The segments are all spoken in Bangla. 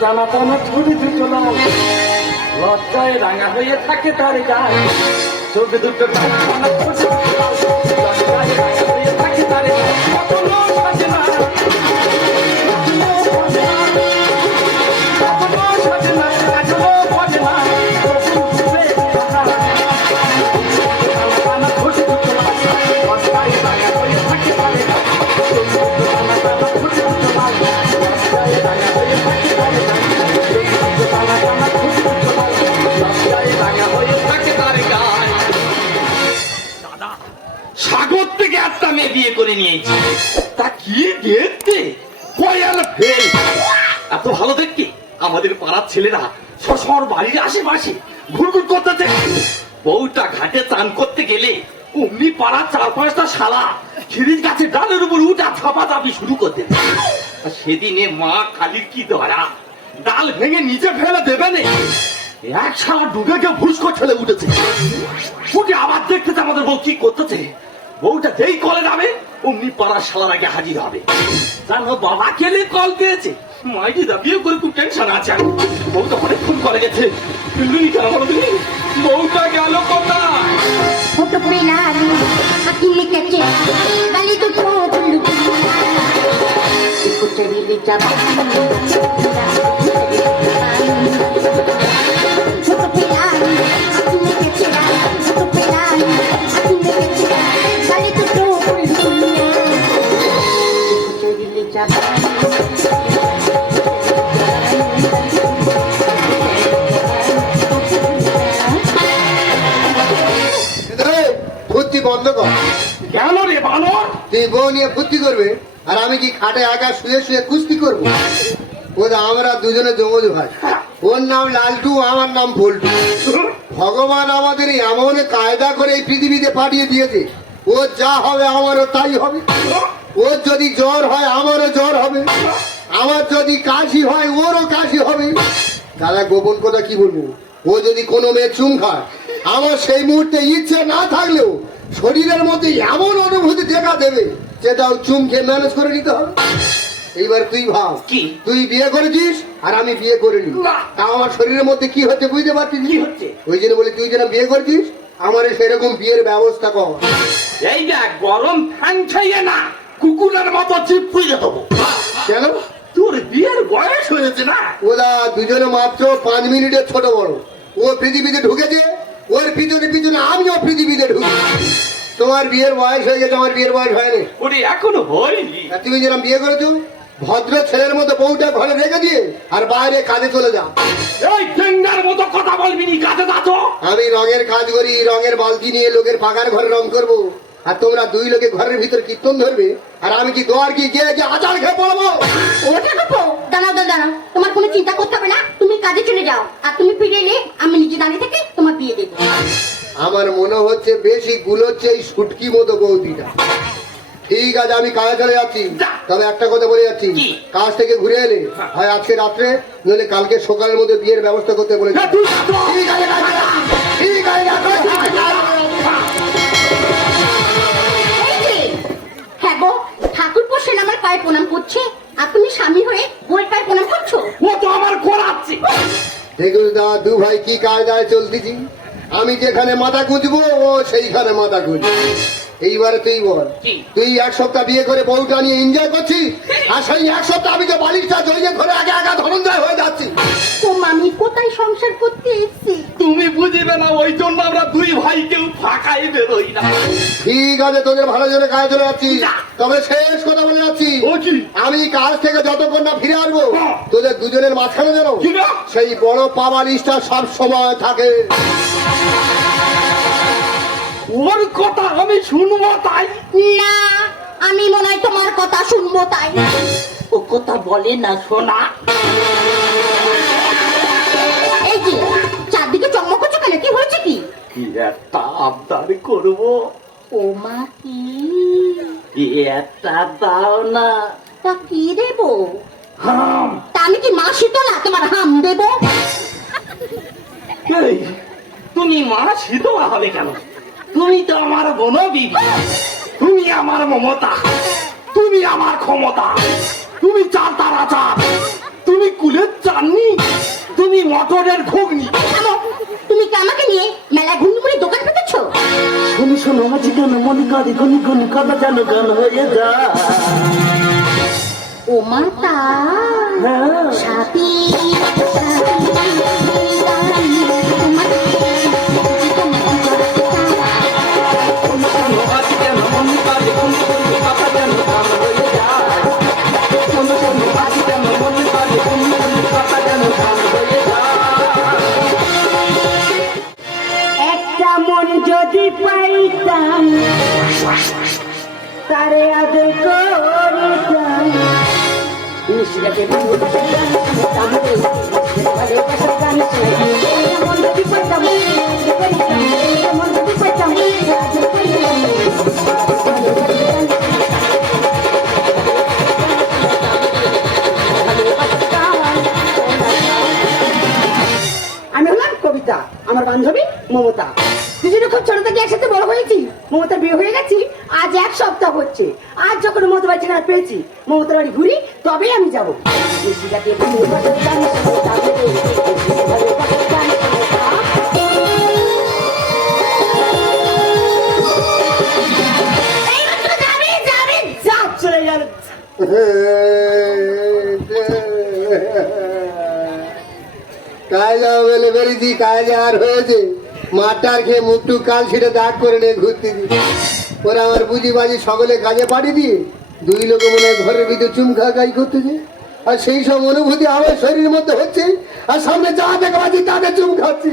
টানা টানা ছুটি দুটো লাল, লজ্জায় রাঙা হয়ে থাকে তার গায়ে, চোখ দুটো টানা টানা ছুটি দুটো লাল, লজ্জায় রাঙা হয়ে থাকে তার গায়ে, কখনো সাজে না, কখনো সাজে না, এখনো বোঝে না, কখন ডুবে টানা টানা ছুটি দুটো লাল, লজ্জায় রাঙা হয়ে থাকে তার গায়ে, চোখ দুটো টানা টানা ছুটি দুটো লাল, লজ্জায় রাঙা হয়ে থাকে তার গায়ে, চোখ দুটো টানা টানা ছুটি দুটো লাল, লজ্জায় রাঙা হয়ে থাকে তার গায়ে। দাদা, সাগর থেকে একটা মেয়ে বিয়ে করে নিয়েছি। তা কি দেখতে, কয়াল ফেল, এত ভালো দেখতে। আমাদের পাড়ার ছেলেরা সশর বাড়ির আশেপাশে ঘুরঘুর করতেছে। বউটা ঘাটে চান করতে গেলে অমনি পাড়ার 4-5টা শালা খিরিজ গাছের ডালের উপর উঠা ঝাপাঝাপি শুরু করতে। সেদিনে মা কালীর কি ধরা, ডাল ভেঙে নিচে ফেলে দেবে না, এক শালা ডুবে গিয়ে ভুস্কো ঠেলে উঠেছে। উঠে আবার দেখতেছে আমাদের বউ কি করতেছে। বউটা যেই কলে যাবে অমনি পাড়ার শালার আগে হাজির হবে। জানো বাবা কেলে কল পেয়েছে, মাইটি দা বিয়ে করে খুব টেনশন আছে। বউটা অনেকক্ষণ কলে গেছে, বউটা গেল কোথায়? Foto pelado, aquí me caché, galito todo luto. Escucha Billy Chapa. Foto pelado, aquí me caché, foto pelado, aquí me caché, galito todo luto. Escucha Billy Chapa. ফুর্তি বন্ধ কর। গেল রে বানর। তুই বউ নিয়ে ফুর্তি করবে আর আমি কি খাটে একা শুয়ে শুয়ে কুস্তি করবো? ওরা আমরা দুজনে জমজ ভাই। ওর নাম লালটু, আমার নাম পল্টু। ভগবান আমাদের এমন কায়দা করে এই পৃথিবীতে পাঠিয়ে দিয়েছে, ওর যা হবে আমারও তাই হবে। ওর যদি জ্বর হয় আমারও জ্বর হবে, আমার যদি কাশি হয় ওরও কাশি হবে। দাদা গোপন কথা কি বলবো, ও যদি কোনো মেয়ে চুম খায়, আমার সেই মুহূর্তে ইচ্ছে না থাকলেও শরীরের মধ্যে এমন অনুভূতি দেখা দেবে যেটা চুম খেয়ে ম্যানেজ করে নিতে হবে। এইবার তুই ভাব, কি? তুই বিয়ে করেছিস আর আমি বিয়ে করিনি, না। তা আমার শরীরের মধ্যে কি হচ্ছে বুঝতে পারছিস? কি হচ্ছে? ওই জন্য বলি তুই যেন বিয়ে করেছিস, আমার সেরকম বিয়ের ব্যবস্থা কর। এই দেখ, গরম ফ্যান খাইয়ে না কুকুরের মতো চিপ পুড়ে দেবো। কেন? তোর বিয়ের বয়স হয়েছে না? ওরা দুজনে মাত্র 5 মিনিটের ছোট বড়। ও পৃথিবীতে ঢুকেছে, ওর পিছনে পিছনে আমিও পৃথিবীতে ঢুকি। তোমার বিয়ের বয়স হয়ে গেছে, আমার বিয়ের বয়স হয়নি। ওরে এখনো হয়নি। আর তুমি যেরকম বিয়ে করেছো, ভদ্র ছেলের মতো বউটা ঘরে রেখে দিয়ে আর বাইরে কাজে চলে যাও। এই টেঙ্গার মতো কথা বলবি নি, কাজে যা তো। আমি রঙের কাজ করি, রঙের বালতি নিয়ে লোকের পাকার ঘরে রং করবো, আর তোমরা দুই লোকে ঘরের ভিতর কীর্তন ধরবে, আর আমি কি দোয়ার কি গিয়ে আচার খেয়ে পড়বো? ওটা কাপো, দাঁড়াও দাঁড়াও, তোমার কোনো চিন্তা করতে হবে না, তুমি কাজে চলে যাও, আর তুমি ফিরে এলে আমি নিজে দাঁড়িয়ে থেকে তোমার বিয়ে দেবো। আমার মনে হচ্ছে বেশি গুলোচ্ছে এই সুটকি মতো বৌদিটা। ঠিক আছে, আমি কাজে চলে যাচ্ছি, তবে একটা কথা বলে যাচ্ছি, কি? কাজ থেকে ঘুরে এলে হয় আজকে রাত্রে নইলে কালকে সকালের মধ্যে বিয়ের ব্যবস্থা করতে বলে না, তুই যা তো। ঠিক আছে, ঠিক আছে, এই যে, হ্যাঁ গো, ঠাকুরপো সেন আমার পায়ে প্রণাম করছে, আর তুমি স্বামী হয়ে বউয়ের পায়ে প্রণাম করছো? ও তো আমার করাচ্ছে। দেখুন দা, দু ভাই কি কায়দায় চলতেছি। আমি যেখানে মাথা গুঁজবো ও সেইখানে মাথা গুঁজবো। এইবারে তুই বল, কি? তুই 1 সপ্তাহ বিয়ে করে বউটা নিয়ে এনজয় করছিস, আর সেই 1 সপ্তাহ আমি যে বালিশটা জড়িয়ে ধরে আগে আগে ধরঞ্জয় হয়ে যাচ্ছি। তো আমি কোথায় সংসার করতে এসেছি? তুমি বুঝিবে না, ওই জন্য আমরা দুই ভাই কেউ ফাঁকাই বেরোই না। ঠিক আছে, তোদের ভালো জন্য কাজে চলে যাচ্ছি, তবে শেষ কথা বলে যাচ্ছি, ও কি? আমি কাজ থেকে যতক্ষণ না ফিরে আসবো, হ্যাঁ। তোদের দুজনের মাঝখানে যেন কি না? সেই বড় পাওয়ালিশটা সব সময় থাকে। ওর কথা আমি শুনবো তাই? না, আমি মনে হয় তোমার কথা শুনবো তাই। ও কথা বলে না শোনা। এই যে, চারদিকে চকমক করছো কেন, কি হয়েছে কি? কি একটা আবদার করবো, ও মা, কি? কি একটা দাও না। তা কি দেবো? হাম। তা আমি কি মা শীতলা তোমার হাম দেবো? এই, তুমি মা শীতলা হবে কেন? তুমি তো আমার বনবিবি, তুমি আমার মমতা, তুমি আমার ক্ষমতা, তুমি চার তারা চার, তুমি তুমি কুলের চাননি, তুমি মটরের ঘুগনি। থামো, তুমি কি আমাকে নিয়ে মেলায় ঘুমঘুমে দোকান পেতেছো? শুনি শোনো মাঝি গান মনে করি গুনি গুনি কথা যেন গান হয়ে যায়। ও মাতা হ্যাঁ সাথী একটা মন যদি পাইতাম তারে আদর করিতাম। নিশিরাতে ভালোবাসার গান শুনতাম রে, ভালোবাসার গান শুনতাম। মন যদি পাইতাম আদর করিতাম, মন যদি পাইতাম আদর করিতাম। আমি হলাম কবিতা, আমার বান্ধবী মমতা। দুজনে খুব ছোট থেকে একসাথে বড় হয়েছি। মমতার বিয়ে হয়ে গেছি আজ 1 সপ্তাহ হচ্ছে। আজ যখন মমতা বাড়ি ঠিকানা পেয়েছি, মমতার বাড়ি ঘুরি তবেই আমি যাবো। চলে গেল। কায়দা বলে বেরিয়েছি, কায়দা আর হয়েছে। মাটার খেয়ে মুখটু কাল সেটা দাগ করে নিয়ে ঘুরতে দিই। ওরা আমার বুঝি বাজি সকলে কাজে পাঠিয়ে দিয়ে 2 লোক মনে হয় ঘরের ভিতরে চুমখা কাজ করতেছে। আর সেই সব অনুভূতি আমার শরীরের মধ্যে হচ্ছে। আর সামনে যা দেখা পাচ্ছি তাদের চুম খাচ্ছি।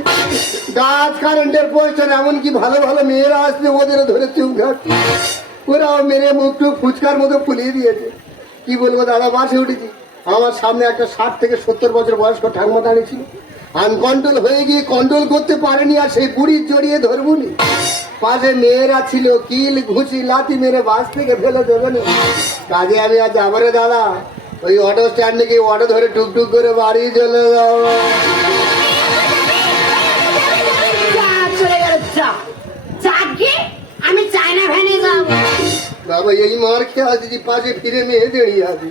গাছ কারেন্টের পোস্টার এমনকি ভালো ভালো মেয়েরা আসছে, ওদেরও ধরে চুম খাচ্ছি। ওরাও মেরে মুখটু ফুচকার মতো ফুলিয়ে দিয়েছে। কি বলবো দাদা, বাসে উঠেছি, আমার সামনে একটা 60 থেকে 70 বছর বয়স্ক ঠাকুমা দাঁড়িয়েছিল। আনকন্ট্রোল হয়ে গিয়ে কন্ট্রোল করতে পারেনি, আর সেই বুড়ির জড়িয়ে ধরবুনি। পাশে মেয়েরা ছিল, কিল ঘুষি লাথি মেরে বাস থেকে ফেলে দেবে না। কাজে আমি আর যাবো রে দাদা, ওই অটো স্ট্যান্ডে গিয়ে অটো ধরে টুকটুক করে বাড়ি চলে যাবো। চলে গেল। যাকে আমি চায়না ভ্যানে যাবো। বাবা এই মার খেয়ে আসছি, পাশে ফিরে মেয়ে দাঁড়িয়ে আছি।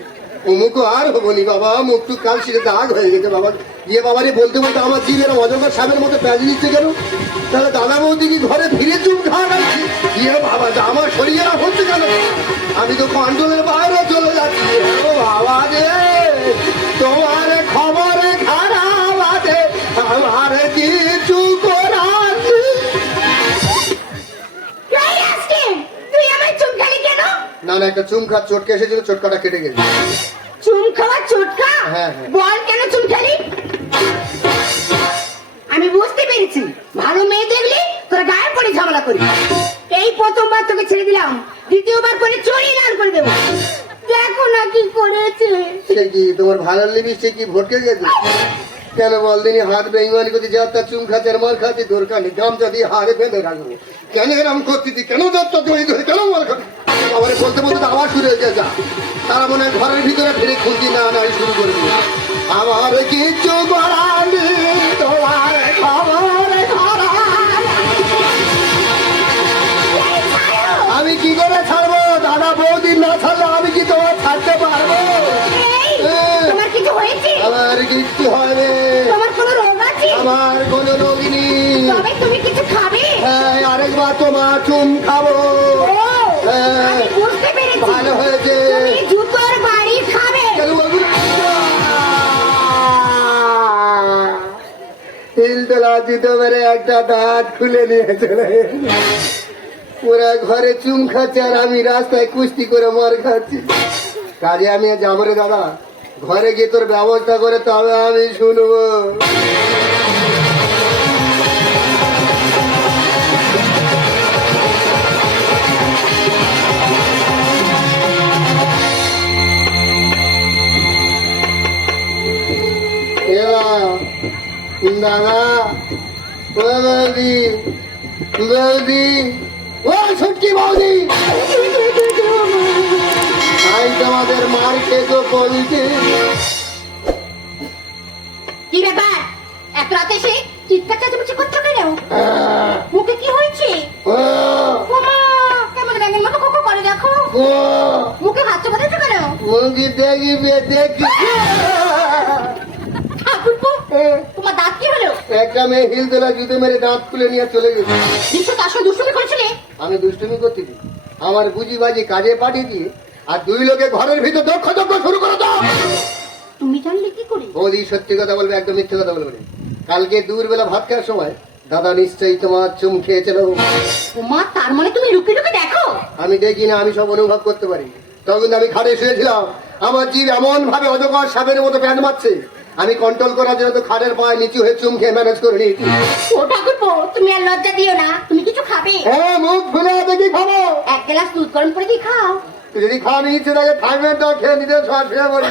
অমুক আর হবো নি বাবা, মুখটু কাল সেটা দাগ হয়ে গেছে বাবা। গিয়ে বাবারে বলতে বলতে আমার জীবের অজগর সাপের মতো প্যাঁচ দিচ্ছে কেন? তাহলে দাদা বৌদি কি ঘরে ফিরে চুপ খাওয়া যাচ্ছি? গিয়ে বাবা আমার শরীরে হচ্ছে কেন? আমি তো কন্ট্রোলের বাইরে চলে যাচ্ছি। ও বাবা রে, তোমার খবরে খারাপ আছে, আমার কিছু করার নেই। এই আজকে তুই আমার চুম খালি কেন? না না, একটা চুমখার চটকে এসেছিল, চটকাটা কেটে গেছে। চুম খাওয়া চটকা? হ্যাঁ, হ্যাঁ। বল কেন চুম খালি? আমি বুঝতে পেরেছি, ভালো মেয়ে দেখলে তোরা গায়ে পড়ে ঝামেলা করি। এই প্রথমবার তোকে ছেড়ে দিলাম, দ্বিতীয়বার করে চড়িয়ে লাল করে দেবো। দেখো না কি করেছে। সে কি তোমার ভালো লিপস্টিক কি ভটকে গেছে? কেন বলদিনি হাত বেইমানি করতে, যা তার চুম খাচ্ছে আর মার খাচ্ছে, দরকার নেই। গামছা দিয়ে হারে বেঁধে রাখবো। কেন এরম করতেছি? কেন যাত্রা তুমি ধরে কেন মার খাচ্ছি? আবার বলতে বলতে তো আবার শুরু হয়ে গেছে। তারা মনে হয় ঘরের ভিতরে ফিরে খুঁজি না না শুরু করবি। আমার কিছু করার নেই, তোমার খবর খারাপ। আমি কি করে ছাড়বো? দাদা বৌদি না ছাড়লে আমি কি তোমার ছাড়তে পারবো? এই, তোমার কিছু হয়েছে? আমার কিচ্ছু হবে। তোমার কোনো রোগ আছে? আমার কোনো রোগিনী। তবে তুমি কিছু খাবে? হ্যাঁ, আরেকবার তোমার চুম খাবো। ও, হ্যাঁ। আমি বুঝতে পেরেছি। ভালো হয়েছে। তুমি জুতোর বাড়ি খাবে। তিলতলা জুতো মেরে একটা দাঁত খুলে নিয়ে চলে গেছে। ওরা ঘরে চুম খাচ্ছে আর আমি রাস্তায় কুস্তি করে মার খাচ্ছি। কাজে আমি যাবো রে দাদা, ঘরে গিয়ে তোর ব্যবস্থা করে তবে আমি শুনবো। দাদা, ও বৌদি, বৌদি, ও ছুটকি বৌদি, আজ তোমাদের মার খেতো বলছে। কি ব্যাপার, এত রাতে এসে চিৎকার চাচামেচি করছো কেন? মুখে কি হয়েছে? ওমা, কেমন ব্যাঙের মতো কোকো করে দেখো। মুখে হাত চোখাচ্ছ কেন? মুখে দেখি দেখি একটা মেয়ে হিল তোলা জুতো মেরে দাঁত খুলে নিয়ে চলে গেছে। নিশ্চয় তার সঙ্গে দুষ্টুমি করেছিলে। আমি দুষ্টুমি করতে দিই, আমার বুঝি বাজি কাজে পাঠিয়ে দিয়ে আর দুই লোকে ঘরের ভিতর দক্ষ দক্ষ শুরু করে দাও। তুমি জানলে কি করে? বৌদি সত্যি কথা বলবে, একদম মিথ্যে কথা বলবে না। কালকে দুপুরবেলা ভাত খাওয়ার সময় দাদা নিশ্চয়ই তোমার চুম খেয়েছিল। ওমা, তার মানে তুমি লুকিয়ে লুকিয়ে দেখো? আমি দেখি না, আমি সব অনুভব করতে পারি। তখন আমি খাটে শুয়েছিলাম, আমার জীব এমন ভাবে অজগর সাপের মতো প্যান মারছে, আমি কন্ট্রোল করার জন্য তো খাটের পায়ে নিচু হয়ে চুম খেয়ে ম্যানেজ করে নিয়েছি। ও ঠাকুরপো, তুমি আর লজ্জা দিও না। তুমি কিছু খাবে? হ্যাঁ, মুখ খুলে দেখি খাবো। এক গ্লাস দুধ গরম করে দিয়ে খাও। তুই যদি খাওয়া নিচ্ছে তাকে ফাইভের দাও, খেয়ে নিতে শুয়ে বলি।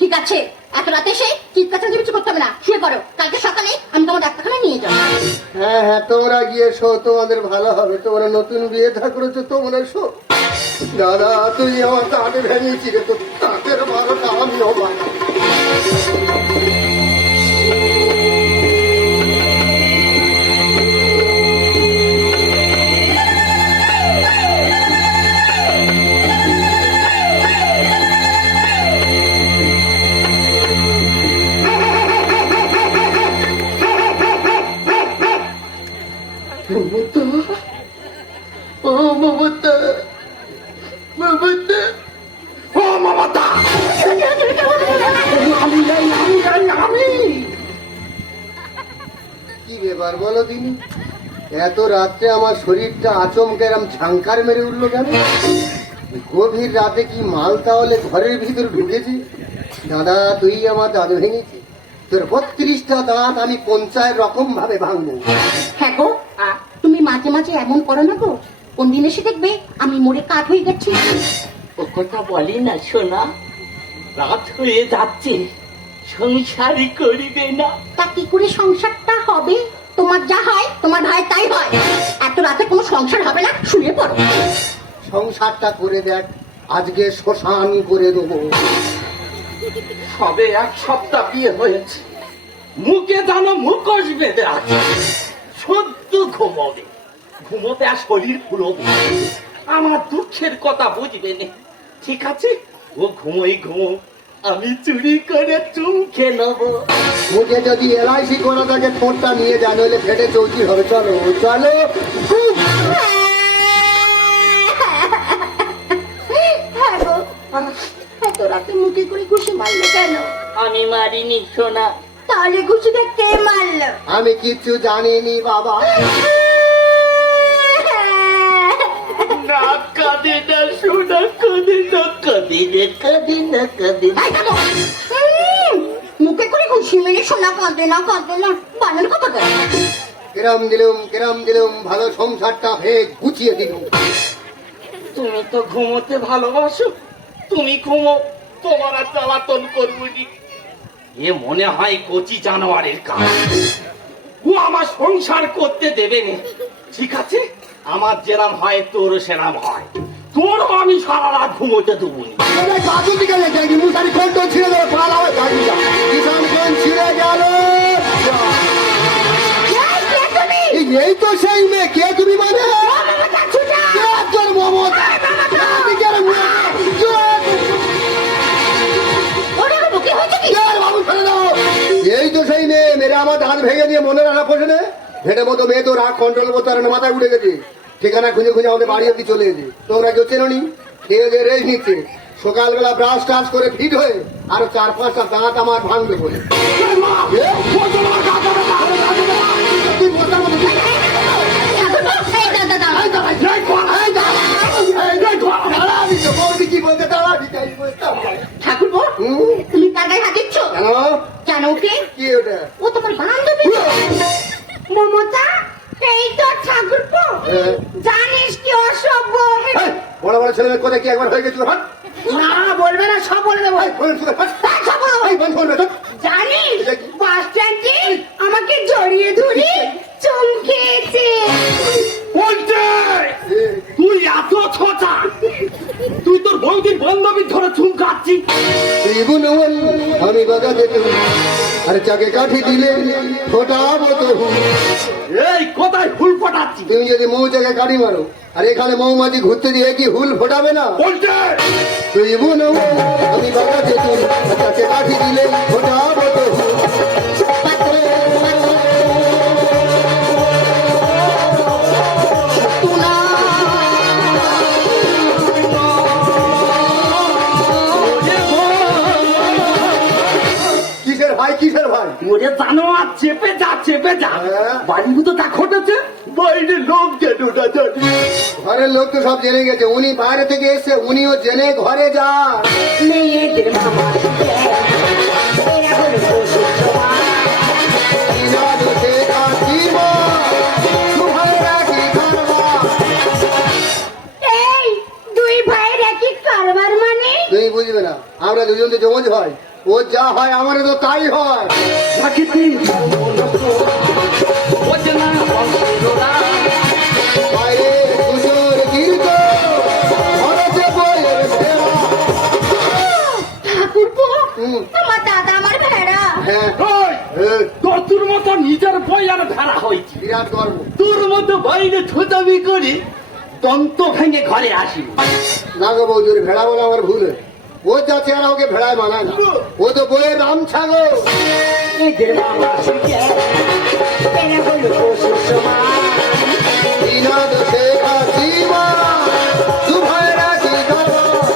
ঠিক আছে, এত রাতে এসে চিৎকার কিছু করতে হবে না, শুয়ে পড়ো। কালকে সকালে আমি তোমার ডাক্তারখানায় নিয়ে যাবো। হ্যাঁ হ্যাঁ, তোমরা গিয়ে শো, তোমাদের ভালো হবে। তোমরা নতুন বিয়ে থা করেছো, তোমরা শো। দাদা, তুই আমার তাঁতে ভেঙেছি রে, তোর তাঁতের 12টা আমি হবা। ও মমতা, মমতা, ও মমতা, কি ব্যাপার বলো দিনি? এত রাত্রে আমার শরীরটা আচমকে এরম ঝাঙ্কার মেরে উঠলো কেন? গভীর রাতে কি মাল তাহলে ঘরের ভিতরে ঢুকেছি? দাদা, তুই আমার দাদু ভেঙেছি, তোর 32টা দাঁত আমি 50 রকম ভাবে ভাঙবো। হ্যাঁ গো, তুমি মাঝে মাঝে এমন করো না গো। কোন দিন এসে দেখবে আমি মরে কাঠ হয়ে গেছি। ও কথা বলি না সোনা, রাত হয়ে যাচ্ছে, সংসারই করিবে না। তা কি করে সংসারটা হবে? তোমার যা হয় তোমার ভাই তাই হয়। এত রাতে কোনো সংসার হবে না, শুয়ে পড়ো। সংসারটা করে দেখ, আজকে শ্মশান করে দেবো। সবে 1 সপ্তাহ বিয়ে হয়েছে, মুখে জানো মুখোশ বেঁধে আছে। সদ্য ঘুমোবে, ঘুমোতে আর শরীর ফুলবে। আমার দুঃখের কথা বুঝবে না। ঠিক আছে, ও ঘুমোই ঘুমো, আমি চুরি করে চুমকে নেবো। মুখে যদি এলআইসি করা থাকে ঠোঁটটা নিয়ে যা, নইলে ফেটে চৌকি হবে। চলো চলো। হ্যাঁ গো, এত রাতে মুখে করে ঘুষি মারলো কেন? আমি মারিনি সোনা। তাহলে ঘুষিটা কে মারলো? আমি কিচ্ছু জানিনি বাবা। না কাঁদে না সোনা, কাঁদে না, কাঁদে না, কাঁদে না, কাঁদে না। এই দেখো, মুখে করে ঘুষি মেরে শোনা কাঁদে না কাঁদে না, বানান কথা কেন? কেরাম দিলুম, ভালো সংসারটা ভেঙে গুছিয়ে দিলুম। তুমি তো ঘুমোতে ভালোবাসো, তুমি ঘুমো, তোমার আর জ্বালাতন করবনি। এ মনে হয় কচি জানোয়ারের কাজ। ও আমার সংসার করতে দেবে না। ঠিক আছে, আমার যেরাম হয় তোরও সেরাম হয়। তোরও আমি সারা রাত ঘুমোতে দেবো না। দাদু দিকে যাই, মুসারি কন্ট্রো ছিঁড়ে দেবে, পালা হয় দাদুটা। কিষানগঞ্জ ছিঁড়ে গেল। এই তো সেই মেয়ে। কে তুমি মানে? কে তোর মমতা? এই তো সেই মেয়ে, মেরে আমার হাত ভেঙে দিয়ে মনে রাখা পোষে না। ভেটে মতো মেয়ে তো রাগ কন্ট্রোল করতে পারে না, মাথায় উঠে গেছে। ঠিকানা খুঁজে খুঁজে আমাদের বাড়ি অব্দি চলে গেছে। তোমরা কেউ চেনোনি? খেয়ে দিয়ে রেস্ট নিচ্ছে। সকালবেলা ব্রাশ টাশ করে ফিট হয়ে আরো 4-5টা দাঁত আমার ভাঙবে বলে। কি বলতে ঠাকুরপো, তুমি কার গায়ে হাত দিচ্ছ? কেন? ওকে কি ওটা? ও তোমার বান্ধবী। মমতা, এই তো ঠাকুরপো। জানিস কি অসভ্য? বড় বড় ছেলে কোথায় কি একবার হয়ে গেছিল? না বলবে না, সব বলে দেবো। সব বলে দেবো। জানিস বাস স্ট্যান্ডে আমাকে জড়িয়ে ধরে চমকেছে। তুই এত ছোটা, তুই তোর বৌদির বান্ধবী ধরে চুমকাচ্ছিস। আমি বাগাতে আরে চাকে কাঠি দিলে ফোটাবো তো। এই কোথায় ফুল ফোটাচ্ছি? তুমি যদি মৌচাকে কাঠি মারো আর এখানে মৌমাছি ঘুরতে দিয়ে কি হুল ফোটাবে না? তুই বুনো আমি বাগাতে চাকে কাঠি দিলে ফোটাবো তো। এ জানো আর চেপে যা হ্যাঁ। বাড়ির তো তা ঘটেছে বাইরে লোক যেন না জানি ঘরের লোক তো সব জেনে গেছে, উনি বাইরে থেকে এসে উনিও জেনে ঘরে যান। মেয়েদের মামা এরা হলো পশুর সমান। বিনা দোষে কাটিব, দুভাইয়ের একই কারবার। এই দুই ভাইয়ের একই কারবার মানে? তুমি বুঝবে না, আমরা দুজন তো জমজ হয়, ও যা হয় আমারও তো তাই হয়। প্রকৃতি অচেনা বংশধরা বাইরে দুজোর গিরত, ঘরেতে বইয়ের ভেড়া। ঠাকুরপো, হুম। তোমার দাদা আমার ভেড়া। হ্যাঁ, তোর মতো নিজের বই আর ধারা হয়েছে বিরাট গর্ব। তোর মতো বাইরে ছোটাবি করে দন্ত ভেঙে ঘরে আসি না গো বৌদির ভেড়া বলে আমার ভুল হয়েছে। ও যা চেহারা ওকে ভেড়ায় মানায় না, ও তো বইয়ের রাম ছাগল। এদের মামা শিখে এরা হলো পশুর সমান। বিনা দোষে কাটিব, দুভাইয়ের একই কারবার।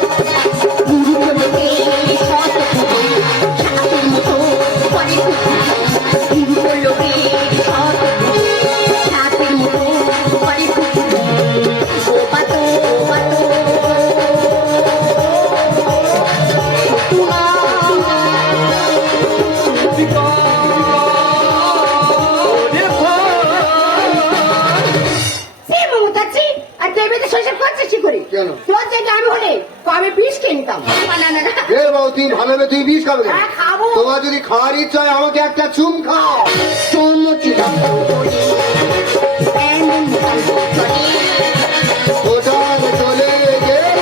এই শত কুকুর, সাপের মতো করে কুকুর। লোকে শত কুকুর, সাপের মতো করে কুকুর। ও পাতো, পাতো। সে মমতাচ্ছি, আর তুই এমনিতে শৈশব করছিস কি করে? কেন? তোর জায়গায় আমি হলে তো আমি বিষ কিনতাম। না না না, এ বাবু তুই ভালো হবে, তুই বিষ খাবে কেন? হ্যাঁ, খাবো। তোমার যদি খাওয়ার ইচ্ছা হয় আমাকে একটা চুম খাও। চুমুচি দন্ত করে, এমন দন্ত করে। কোথায় চলে গেলে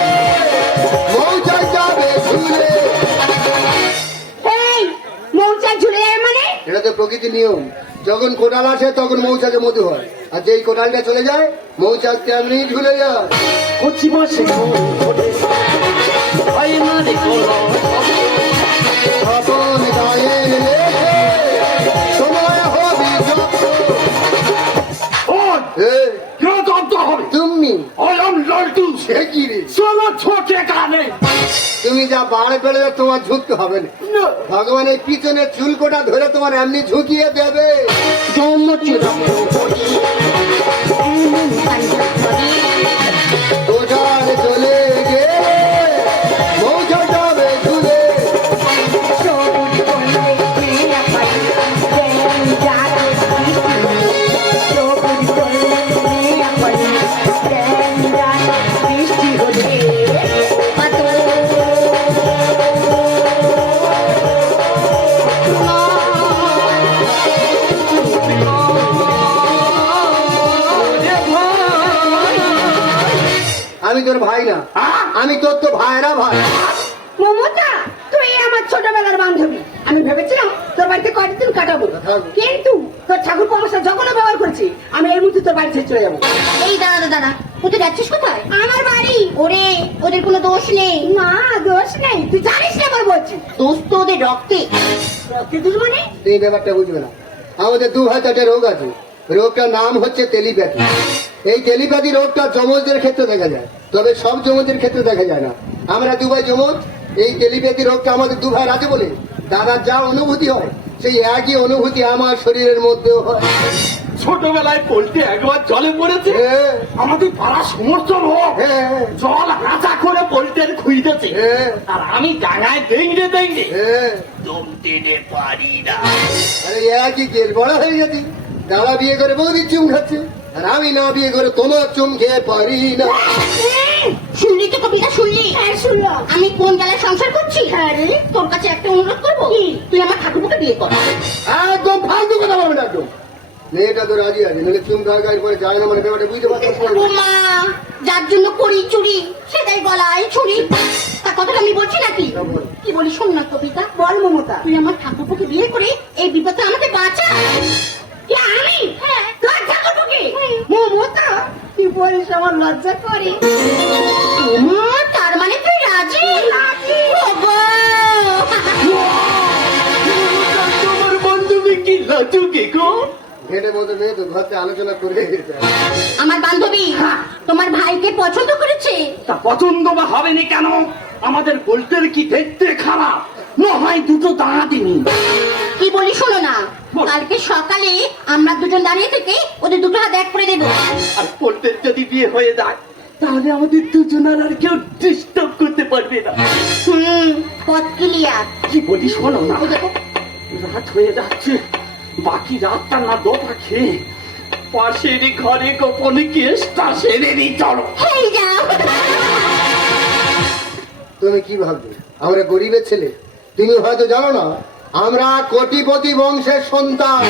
মৌচাক যাবে ঝুলে। এই মৌচাক ঝুলে যায় মানে? এটা তো প্রকৃতির নিয়ম, যখন কোটাল আসে তখন মৌচাকে মধু হয়, আর যেই কোটালটা চলে যায় মৌচাক তেমনি ঝুলে যায়। কচি মাসে হয় না রে কোনো আপন গায়ে লেখে সময় হবি যত। ওই এ, কেউ দন্ত হবে তুমি ওই আম লালটু সে কি রে? চলো ছোটে কানে তুমি যা বাড়ে পেলে তোমার ঝুঁকতে হবে না, ভগবান এই পিছনের চুলকোটা ধরে তোমার এমনি ঝুঁকিয়ে দেবে। চুমুচি দন্ত করে, এমন দন্ত করে। কোটাল চলে গেলে মৌচাক যাবে ঝুলে। সবুজ করলে মেয়েরা পাই, জ্ঞান যারা বৃষ্টি হলে। সবুজ করলে মেয়েরা পাই, জ্ঞান যারা বৃষ্টি হলে। পাতো। আমি তোর ভাই না, আমি তোর তো ভাইরা ভাই। মমতা, তুই আমার ছোটবেলার বান্ধবী। আমি ভেবেছিলাম তোর বাড়িতে কয়েকদিন কাটাবো, কিন্তু তোর ঠাকুর সমস্যা যখন ব্যবহার করেছি আমি এই মুহূর্তে তোর বাড়ি ছেড়ে চলে যাবো। এই দাঁড়া দাঁড়া, কোথায় যাচ্ছিস? কোথায়? আমার বাড়ি। ওরে, ওদের কোনো দোষ নেই। না, দোষ নেই, তুই জানিস না আমার বলছি। দোষ তো ওদের রক্তে। রক্তে দোষ মানে? এই ব্যাপারটা বুঝবে না, আমাদের দু হাজার একটা রোগ আছে, রোগটার নাম হচ্ছে টেলিপ্যাথি। এই টেলিপ্যাথি রোগটা যমজদের ক্ষেত্রে দেখা যায়, তবে সব যমজদের ক্ষেত্রে দেখা যায় না। আমরা দু ভাই যমজ, এই টেলিপ্যাথি রোগটা আমাদের দু ভাইয়ের আছে বলে দাদার যা অনুভূতি হয় সেই একই অনুভূতি আমার শরীরের মধ্যেও হয়। ছোটবেলায় পল্টে একবার জলে পড়েছে হ্যাঁ, আমাদের পাড়া সমস্ত লোক হ্যাঁ, জল হাঁচা করে পল্টের খুঁজতেছে হ্যাঁ, আর আমি ডাঙায় দেখলে হ্যাঁ। দম টেনে পারি না আরে একই গেল বড় হয়ে গেছি, দাদা বিয়ে করে বৌদির চুম খাচ্ছে, আর আমি না বিয়ে করে তোমার চুম খেয়ে পারি না। শুনলি তো কবিতা, শুনলি? হ্যাঁ শুনলাম। আমি কোন বেলায় সংসার করছি? হ্যাঁ রে, তোর কাছে একটা অনুরোধ করবো, তুই আমার ঠাকুরকে বিয়ে কর। একদম ফালতু কথা বলবে না, একদম। মেয়েটা তো রাজি আছে, নাহলে চুম গাড়ি করে যায় না মানে ব্যাপারটা বুঝতে পারছো? ও মা, যার জন্য করি চুরি সেটাই গলায় ছুরি। তা কথাটা আমি বলছি নাকি? কি বলি শোন না কবিতা। বল মমতা, তুই আমার ঠাকুরকে বিয়ে করে এই বিপদে আমাকে বাঁচা। কে আমি? হ্যাঁ, তোর ঠাকুরকে। মমতা, কি বলিস, আমার লজ্জা করে। তার মানে তুই রাজি? রাজি। তোমার বান্ধবী কি লাজুকে গো ঘেটে মতো মেয়ে তো ঘরতে আলোচনা করে গেছে। আমার বান্ধবী তোমার ভাইকে পছন্দ করেছে। তা পছন্দ বা হবে না কেন? আমাদের পোল্টের কি দেখতে খারাপ? না হয় দুটো দাঁড়া দিনি। কি বলি শোনো না, কালকে সকালে আমরা দুজন দাঁড়িয়ে থেকে ওদের দুটো হাত এক করে দেবো। আর পোল্টের যদি বিয়ে হয়ে যায় তাহলে আমাদের দুজনের আর কেউ ডিস্টার্ব করতে পারবে না। পথ ক্লিয়ার। কি বলি শোনো না, ওই দেখো, রাত হয়ে যাচ্ছে, বাকি রাতটা না দোটা খেয়ে পাশের ঘরে গোপনে কেসটা সেরে নি চলো। এই যাও। তুমি কি ভাববে আমরা গরিবের ছেলে? তুমি হয়তো জানো না আমরা কোটিপতি বংশের সন্তান।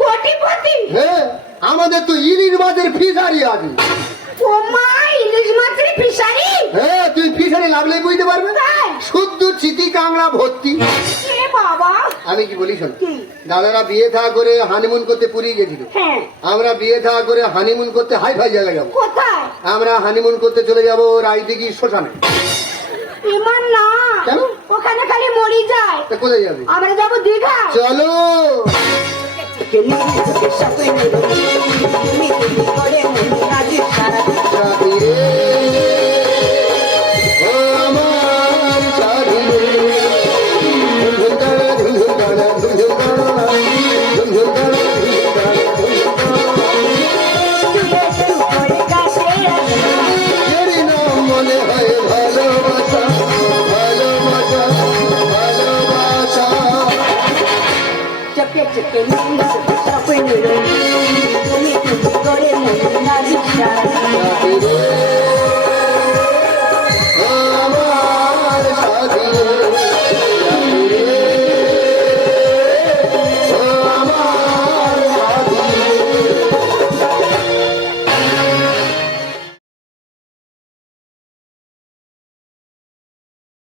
কোটিপতি? হ্যাঁ, আমাদের তো ইলিশ মাছের ফিশারি আছে। ও মা, ইলিশ মাছের ফিশারি? হ্যাঁ, তুই ফিশারি লাগলেই বুঝতে পারবে। তাই? শুদ্ধ চিতি কাংড়া ভর্তি। এ বাবা। আমি কি বলি শোন, কি? দাদারা বিয়ে থা করে হানিমুন করতে পুরী গেছিল। হ্যাঁ। আমরা বিয়ে থা করে হানিমুন করতে হাই ফাই জায়গায় যাবো। কোথায়? আমরা হানিমুন করতে চলে যাবো রায়দিঘি শ্মশানে। ইমান না। কেন? ওখানে খালি মরি যায়। তা কোথায় যাবে? আমরা যাবো দীঘা। চলো। ও আমার সাধু, ঝুমঝুম তারা, ঝুমঝুম তারা, ঝুমঝুম তারা, ঝুমঝুম তারা, ঝুমঝুম তারা। এরই নাম মনে হয় ভালোবাসা, ভালোবাসা, ভালোবাসা। চকে চকে নীল স্বপ্ন রঙিন, তুমি তুমি করে মন না দিশা। রাতে রে